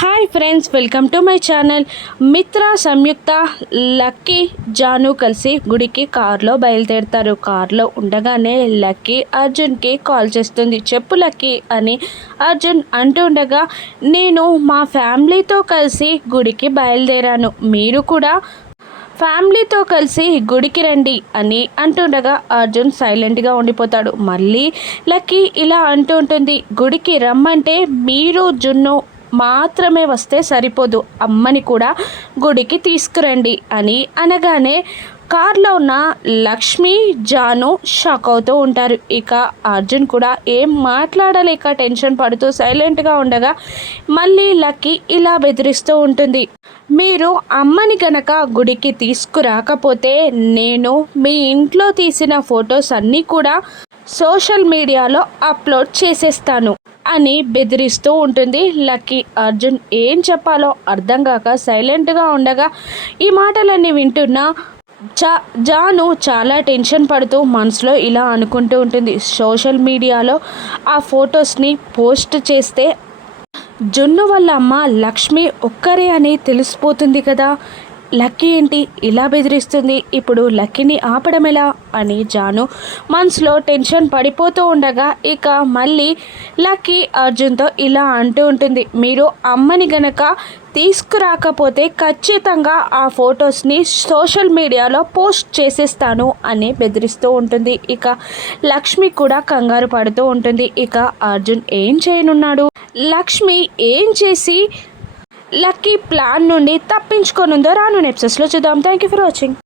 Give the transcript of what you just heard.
Hi friends welcome to my channel. Mitra Samyuktha Lucky Janu కలిసి గుడికి కార్లో బయలుదేరుతారు. కార్లో ఉండగానే లక్కీ అర్జున్కి కాల్ చేస్తుంది. చెప్పు లక్కీ అని అర్జున్ అంటుండగా నేను మా ఫ్యామిలీతో కలిసి గుడికి బయలుదేరాను. మీరు కూడా ఫ్యామిలీతో కలిసి గుడికి రండి అని అంటుండగా అర్జున్ సైలెంట్గా ఉండిపోతాడు. మళ్ళీ లక్కీ ఇలా అంటూ ఉంటుంది గుడికి రమ్మంటే మీరు జున్ను మాత్రమే వస్తే సరిపోదు. అమ్మని కూడా గుడికి తీసుకురండి అని అనగానే కార్లో ఉన్న లక్ష్మి జాను షాక్ అవుతూ ఉంటారు. ఇక అర్జున్ కూడా ఏం మాట్లాడలేక టెన్షన్ పడుతూ సైలెంట్గా ఉండగా మళ్ళీ లక్కీ ఇలా బెదిరిస్తూ ఉంటుంది. మీరు అమ్మని గనక గుడికి తీసుకురాకపోతే నేను మీ ఇంట్లో తీసిన ఫొటోస్ అన్నీ కూడా సోషల్ మీడియాలో అప్లోడ్ చేసేస్తాను. అని బెదిరిస్తూ ఉంటుంది. లక్కీ అర్జున్ ఏం చెప్పాలో అర్థం కాక సైలెంట్గా ఉండగా ఈ మాటలన్నీ వింటున్న చా జాను చాలా టెన్షన్ పడుతూ మనసులో ఇలా అనుకుంటూ ఉంటుంది. సోషల్ మీడియాలో ఆ ఫొటోస్ని పోస్ట్ చేస్తే జున్ను వాళ్ళ అమ్మ లక్ష్మి ఒక్కరే అని తెలిసిపోతుంది కదా. లక్కీ ఏంటి? ఇలా బెదిరిస్తుంది. ఇప్పుడు లక్కీని ఆపడం ఎలా? అని జాను మనసులో టెన్షన్ పడిపోతూ ఉండగా ఇక మళ్ళీ లక్కీ అర్జున్తో ఇలా అంటూ ఉంటుంది. మీరు అమ్మని గనక తీసుకురాకపోతే ఖచ్చితంగా ఆ ఫొటోస్ని సోషల్ మీడియాలో పోస్ట్ చేసేస్తాను అని బెదిరిస్తూ ఉంటుంది. ఇక లక్ష్మి కూడా కంగారు పడుతూ ఉంటుంది. ఇక అర్జున్ ఏం చేయనున్నాడు? లక్ష్మి ఏం చేసి లక్కీ ప్లాన్ నుండి తప్పించుకొనుందో రాను ఎపిసోడ్స్లో చూద్దాం. Thank you for watching